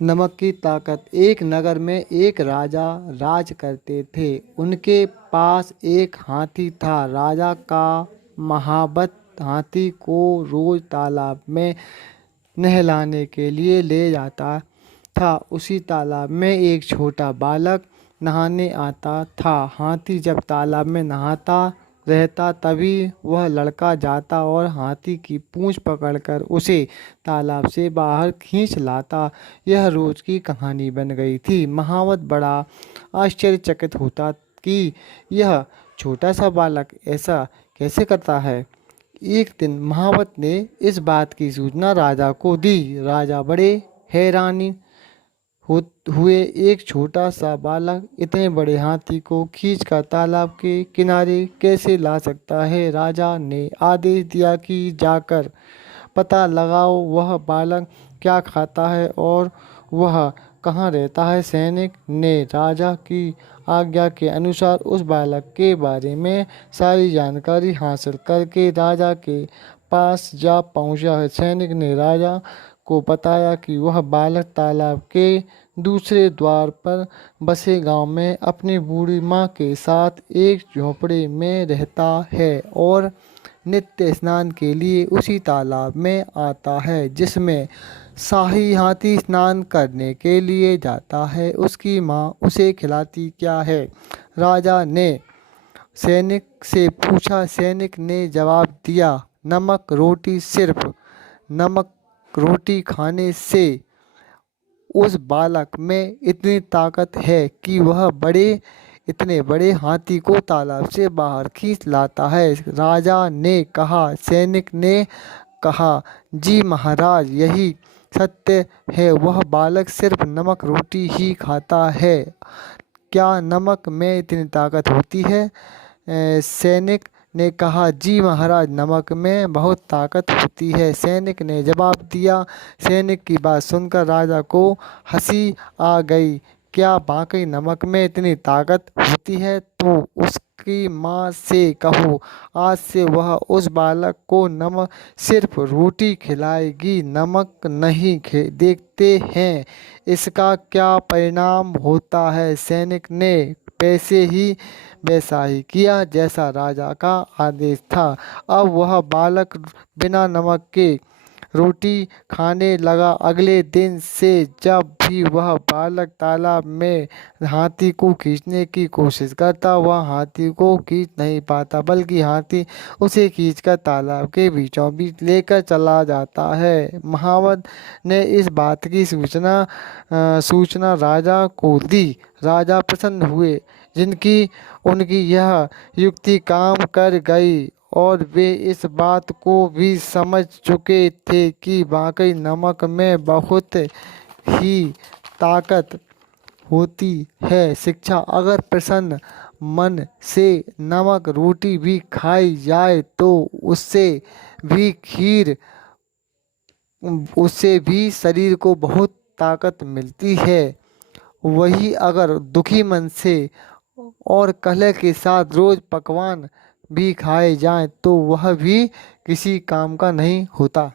नमक की ताकत। एक नगर में एक राजा राज करते थे। उनके पास एक हाथी था। राजा का महाबत हाथी को रोज तालाब में नहलाने के लिए ले जाता था। उसी तालाब में एक छोटा बालक नहाने आता था। हाथी जब तालाब में नहाता रहता तभी वह लड़का जाता और हाथी की पूंछ पकड़कर उसे तालाब से बाहर खींच लाता। यह रोज की कहानी बन गई थी। महावत बड़ा आश्चर्यचकित होता कि यह छोटा सा बालक ऐसा कैसे करता है। एक दिन महावत ने इस बात की सूचना राजा को दी। राजा बड़े हैरानी हुए। एक छोटा सा बालक इतने बड़े हाथी को खींचकर तालाब के किनारे कैसे ला सकता है। राजा ने आदेश दिया कि जाकर पता लगाओ वह बालक क्या खाता है और वह कहाँ रहता है। सैनिक ने राजा की आज्ञा के अनुसार उस बालक के बारे में सारी जानकारी हासिल करके राजा के पास जा पहुंचा। सैनिक ने राजा को बताया कि वह बालक तालाब के दूसरे द्वार पर बसे गांव में अपनी बूढ़ी माँ के साथ एक झोंपड़े में रहता है और नित्य स्नान के लिए उसी तालाब में आता है जिसमें शाही हाथी स्नान करने के लिए जाता है। उसकी माँ उसे खिलाती क्या है। राजा ने सैनिक से पूछा। सैनिक ने जवाब दिया, नमक रोटी। सिर्फ नमक रोटी खाने से उस बालक में इतनी ताकत है कि वह इतने बड़े हाथी को तालाब से बाहर खींच लाता है। राजा ने कहा। सैनिक ने कहा, जी महाराज, यही सत्य है। वह बालक सिर्फ नमक रोटी ही खाता है। क्या नमक में इतनी ताकत होती है? सैनिक ने कहा, जी महाराज, नमक में बहुत ताकत होती है। सैनिक ने जवाब दिया। सैनिक की बात सुनकर राजा को हंसी आ गई। क्या वाकई नमक में इतनी ताकत होती है? तो उसकी माँ से कहो आज से वह उस बालक को नमक सिर्फ रोटी खिलाएगी, नमक नहीं देखते हैं इसका क्या परिणाम होता है। सैनिक ने पैसे ही वैसा ही किया जैसा राजा का आदेश था। अब वह बालक बिना नमक के रोटी खाने लगा। अगले दिन से जब भी वह बालक तालाब में हाथी को खींचने की कोशिश करता वह हाथी को खींच नहीं पाता, बल्कि हाथी उसे खींचकर तालाब के बीचों बीच लेकर चला जाता है। महावत ने इस बात की सूचना राजा को दी। राजा प्रसन्न हुए जिनकी उनकी यह युक्ति काम कर गई और वे इस बात को भी समझ चुके थे कि वाकई नमक में बहुत ही ताकत होती है। शिक्षा। अगर प्रसन्न मन से नमक रोटी भी खाई जाए तो उससे भी शरीर को बहुत ताकत मिलती है। वही अगर दुखी मन से और कलह के साथ रोज पकवान भी खाए जाएं तो वह भी किसी काम का नहीं होता।